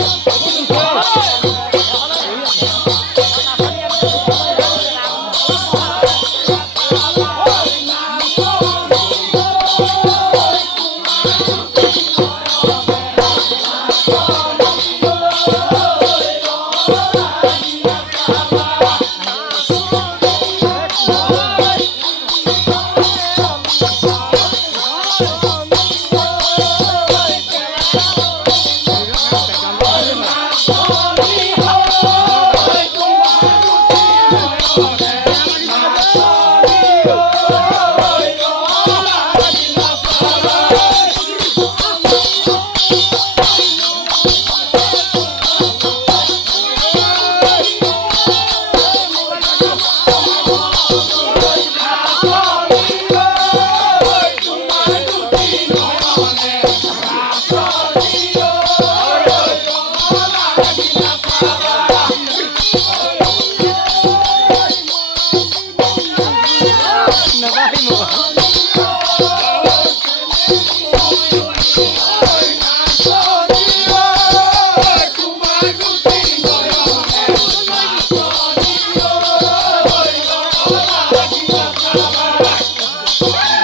Oh, Oh,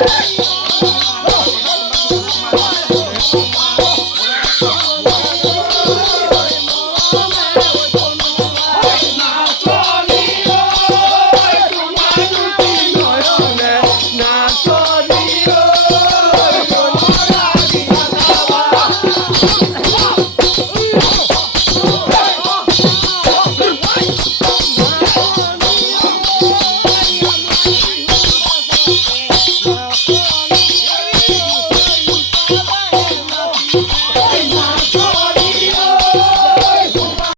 Oh,